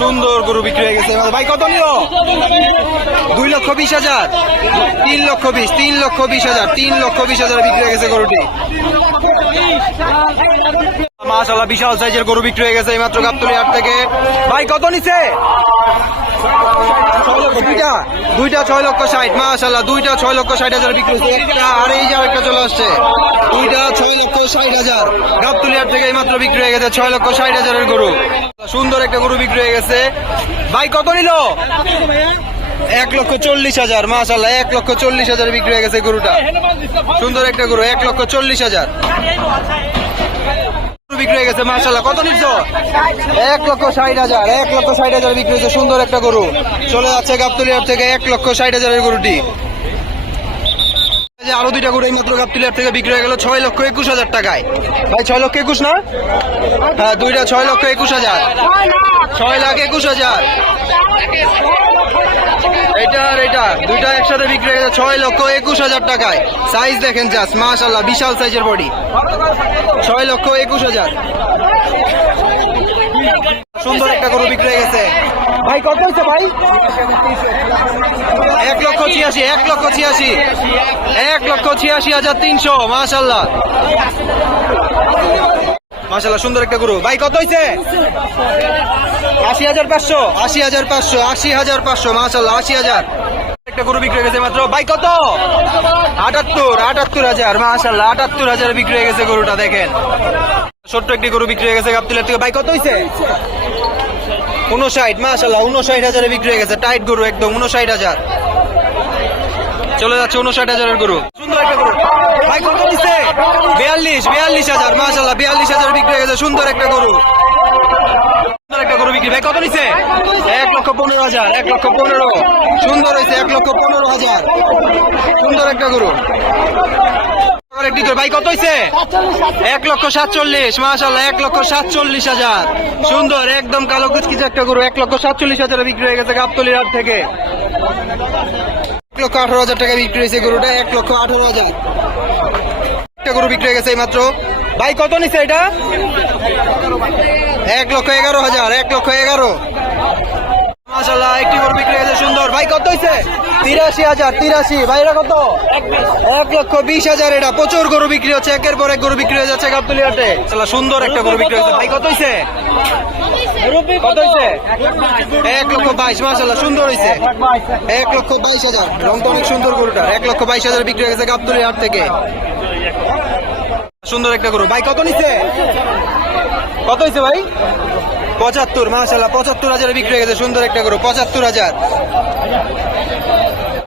সুন্দর গরু বিক্রি হয়ে গেছে। ভাই কত নিল দুই লক্ষ বিশ হাজার। তিন লক্ষ বিশ, তিন লক্ষ বিশ হাজার, তিন লক্ষ বিশ হাজার বিক্রি হয়ে গেছে গরুটি। মাশাল্লাহ বিশাল সাইজের গরু বিক্রি হয়ে গেছে এই মাত্র গাবতলি হাট থেকে। ভাই কত নিছে? দুইটা দুইটা ছয় লক্ষ ষাট মাশাল্লাহ দুইটা ছয় লক্ষ ষাট হাজার বিক্রি হয়েছে। একটা আর এই যে আরেকটা চলে আসছে। দুইটা ছয় লক্ষ ষাট হাজার। গাবতলি হাট থেকে এই মাত্র বিক্রি হয়ে গেছে ছয় লক্ষ ষাট হাজারের গরু। সুন্দর একটা গরু বিক্রি হয়ে গেছে। ভাই, কত নিল? এক লক্ষ চল্লিশ হাজার মাশাল্লাহ এক লক্ষ চল্লিশ হাজার বিক্রি হয়ে গেছে গরুটা। সুন্দর একটা গরু, এক লক্ষ চল্লিশ হাজার। বিক্রি হয়ে গেছে মাশাল্লাহ কত নিচ্ছ এক লক্ষ ষাট হাজার, এক লক্ষ ষাট হাজার বিক্রি হয়েছে, সুন্দর একটা গরু। চলে যাচ্ছে গাবতলিয়ার থেকে এক লক্ষ ষাট হাজারের গরুটি। আরও দুইটা গরু এই মাত্র গাবতলিয়ার থেকে বিক্রি হয়ে গেল ছয় লক্ষ একুশ হাজার টাকায়। ভাই, ছয় লক্ষ একুশ না? হ্যাঁ দুইটা ছয় লক্ষ একুশ হাজার। ছয় লাখ একুশ হাজার। এটা আর এটা, দুইটা একসাথে বিক্রি হয়ে গেছে ছয় লক্ষ একুশ হাজার টাকায়। সাইজ দেখেন জাস্ট মাশাল্লাহ বিশাল সাইজের বডি ছয় লক্ষ একুশ হাজার। সুন্দর একটা গরু বিক্রি হয়ে গেছে। ভাই কত হয়েছে ভাই? এক লক্ষ ছিয়াশি এক লক্ষ ছিয়াশি এক লক্ষ ছিয়াশি হাজার তিনশো মাশাল্লাহ মাশাল্লাহ সুন্দর একটা গরু। ভাই কত হয়েছে? আশি হাজার পাঁচশো আশি হাজার পাঁচশো আশি হাজার পাঁচশো মাশাল্লাহ আশি হাজার। একটা গরু বিক্রি হয়ে গেছে মাত্র ভাই কত? আটাত্তর আটাত্তর হাজার মাশাল্লাহ আটাত্তর হাজার বিক্রি হয়ে গেছে গরুটা দেখেন। ছোট্ট একটি গরু বিক্রি হয়ে গেছে গাবতুলের থেকে। ভাই কত হয়েছে? উনষাট মাশাল্লাহ উনষাট হাজারে বিক্রি হয়ে গেছে। টাইট গরু একদম উনষাট হাজার। চলে যাচ্ছে উনষাট হাজারের গরু। সুন্দর একটা গরু। ভাই, কত দিচ্ছে বিয়াল্লিশ বিয়াল্লিশ হাজার মাশাল্লাহ বিয়াল্লিশ হাজার বিক্রি হয়ে গেছে। সুন্দর একটা গরু। সুন্দর একটা গরু বিক্রি। এক লক্ষ পনেরো হাজার, এক লক্ষ পনেরো। সুন্দর হয়েছে, এক লক্ষ পনেরো হাজার। সুন্দর একটা গরু। কত হয়েছে এক লক্ষ সাতচল্লিশ মাশাল্লাহ এক লক্ষ সাতচল্লিশ হাজার। সুন্দর, একদম কালো কুচকিচ একটা গরু, এক লক্ষ সাতচল্লিশ হাজারে বিক্রি হয়ে গেছে গাবতলির হাট থেকে। এক লক্ষ আঠারো হাজার টাকা বিক্রি হয়েছে গরুটা, এক লক্ষ আঠারো হাজার। একটা গরু বিক্রি হয়ে গেছে এই মাত্র ভাই, কত নিচ্ছে এটা? এক লক্ষ এগারো হাজার, এক লক্ষ এগারো। মাশাল্লাহ কত হয়েছে তিরাশি হাজার, তিরাশি। ভাইরা কত? এক লক্ষ বিশ হাজার এটা। প্রচুর গরু বিক্রি হচ্ছে। একের পর এক গরু বিক্রি হয়ে যাচ্ছে গাবতলি হাটে চালা সুন্দর একটা গরু বিক্রি হয়েছে। ভাই, কত হয়েছে এক লক্ষ বাইশ মাসাল্লাহ সুন্দর হয়েছে এক লক্ষ বাইশ হাজার। রংটা অনেক সুন্দর গরুটা। এক লক্ষ বাইশ হাজার বিক্রি হয়ে গেছে গাবতলি হাট থেকে। সুন্দর একটা গরু। ভাই, কত নিচ্ছে কত হয়েছে ভাই? পঁচাত্তর মাসাল্লাহ পঁচাত্তর হাজারে বিক্রি হয়ে গেছে সুন্দর একটা গরু পঁচাত্তর হাজার।